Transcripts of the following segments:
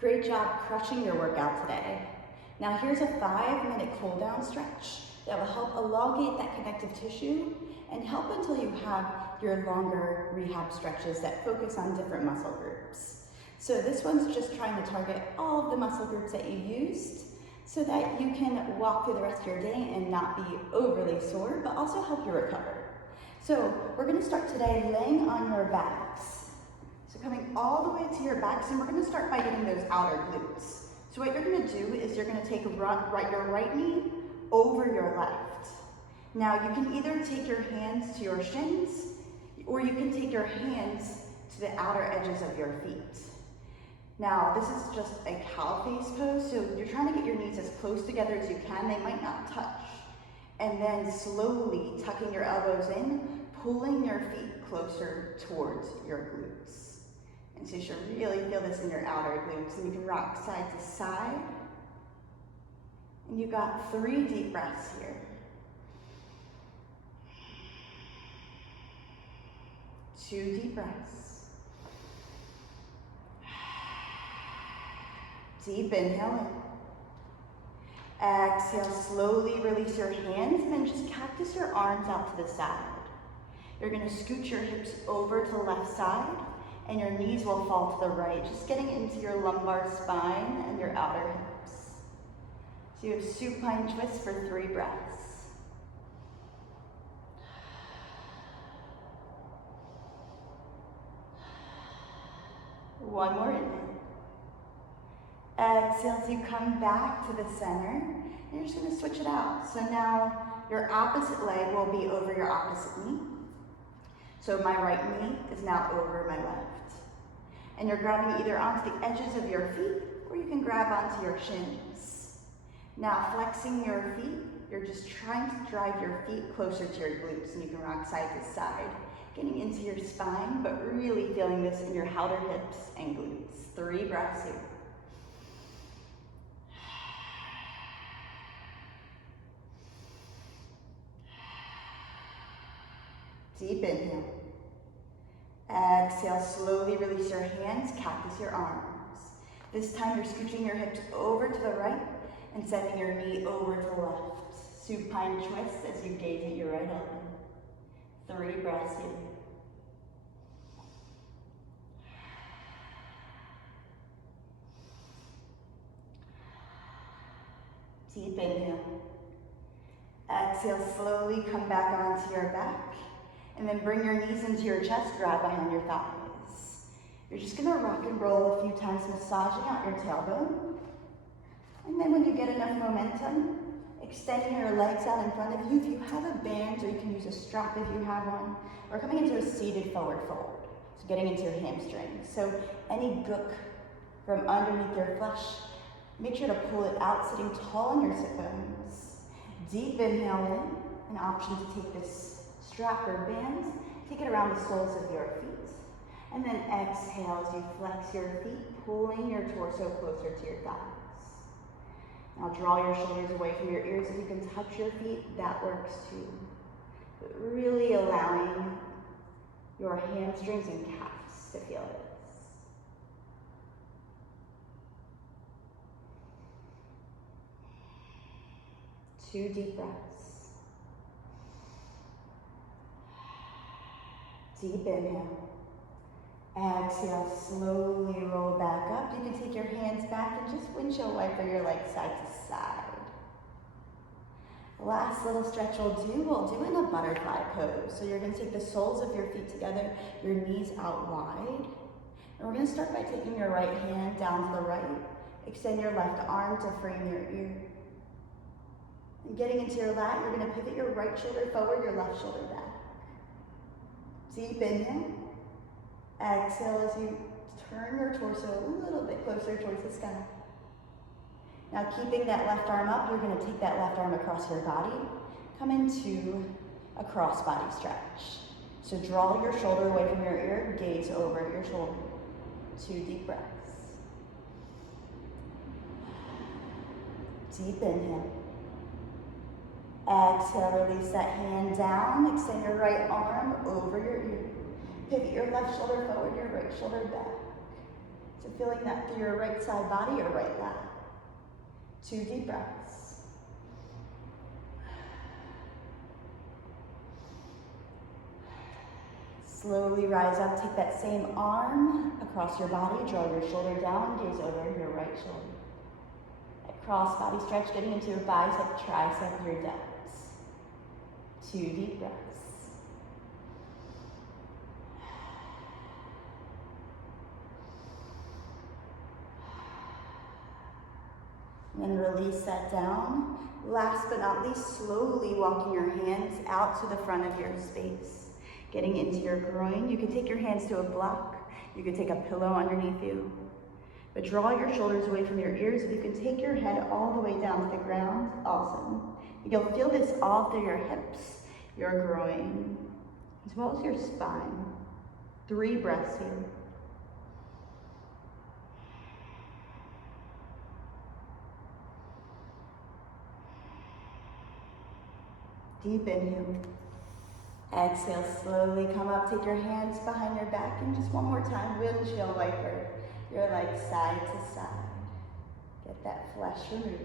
Great job crushing your workout today. Now here's a 5-minute cool down stretch that will help elongate that connective tissue and help until you have your longer rehab stretches that focus on different muscle groups. So this one's just trying to target all of the muscle groups that you used so that you can walk through the rest of your day and not be overly sore, but also help you recover. So we're gonna start today laying on your backs. So coming all the way to your backs, and we're gonna start by getting those outer glutes. So what you're gonna do is you're gonna take your right knee over your left. Now you can either take your hands to your shins, or you can take your hands to the outer edges of your feet. Now this is just a cow face pose, so you're trying to get your knees as close together as you can. They might not touch. And then slowly tucking your elbows in, pulling your feet closer towards your glutes. And so you should really feel this in your outer glutes, and you can rock side to side. And you got 3 deep breaths here. Two deep breaths. Deep inhale in. Exhale, slowly release your hands and then just cactus your arms out to the side. You're gonna scoot your hips over to the left side and your knees will fall to the right, just getting into your lumbar spine and your outer hips. So you have supine twist for 3 breaths. One more inhale. Exhale as you come back to the center. And you're just gonna switch it out. So now your opposite leg will be over your opposite knee. So my right knee is now over my left. And you're grabbing either onto the edges of your feet or you can grab onto your shins. Now flexing your feet, you're just trying to drive your feet closer to your glutes, and you can rock side to side, getting into your spine, but really feeling this in your outer hips and glutes. 3 breaths here. Deep inhale. Exhale, slowly release your hands, cactus your arms. This time you're scooching your hips over to the right and sending your knee over to the left. Supine twist as you gaze at your right elbow. 3 breaths here. Deep inhale. Exhale, slowly come back onto your back. And then bring your knees into your chest, grab behind your thighs. You're just gonna rock and roll a few times, massaging out your tailbone. And then when you get enough momentum, extending your legs out in front of you. If you have a band, or you can use a strap if you have one, or coming into a seated forward fold. So getting into your hamstrings. So any gook from underneath your flesh, make sure to pull it out, sitting tall on your sit bones. Deep inhale in, an option to take this strap or band, take it around the soles of your feet. And then exhale as you flex your feet, pulling your torso closer to your thighs. Now draw your shoulders away from your ears. If you can touch your feet, that works too. But really allowing your hamstrings and calves to feel this. Two deep breaths. Deep inhale. Exhale, slowly roll back up. You can take your hands back and just windshield wiper your legs side to side. Last little stretch we'll do in a butterfly pose. So you're gonna take the soles of your feet together, your knees out wide. And we're gonna start by taking your right hand down to the right. Extend your left arm to frame your ear. And getting into your lat, you're gonna pivot your right shoulder forward, your left shoulder back. Deep inhale. Exhale as you turn your torso a little bit closer towards the sky. Now keeping that left arm up, you're going to take that left arm across your body. Come into a cross body stretch. So draw your shoulder away from your ear, gaze over your shoulder. 2 deep breaths. Deep inhale. Exhale, release that hand down, extend your right arm over your ear. Pivot your left shoulder forward, your right shoulder back. So feeling that through your right side body or right lat. 2 deep breaths. Slowly rise up, take that same arm across your body, draw your shoulder down, gaze over your right shoulder. That cross body stretch, getting into your bicep, tricep, your delts. 2 deep breaths. And then release that down. Last but not least, slowly walking your hands out to the front of your space. Getting into your groin. You can take your hands to a block. You can take a pillow underneath you. But draw your shoulders away from your ears. If you can take your head all the way down to the ground, awesome. You'll feel this all through your hips, your groin, as well as your spine. 3 breaths here. Deep inhale. Exhale, slowly come up, take your hands behind your back, and just one more time, windshield wiper your legs side to side. Get that flesh removed.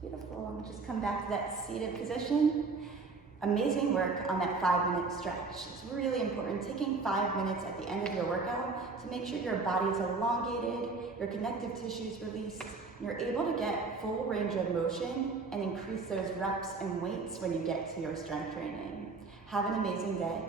Beautiful, and just come back to that seated position. Amazing work on that 5-minute stretch. It's really important, taking 5 minutes at the end of your workout to make sure your body is elongated, your connective tissue is released, and you're able to get full range of motion and increase those reps and weights when you get to your strength training. Have an amazing day.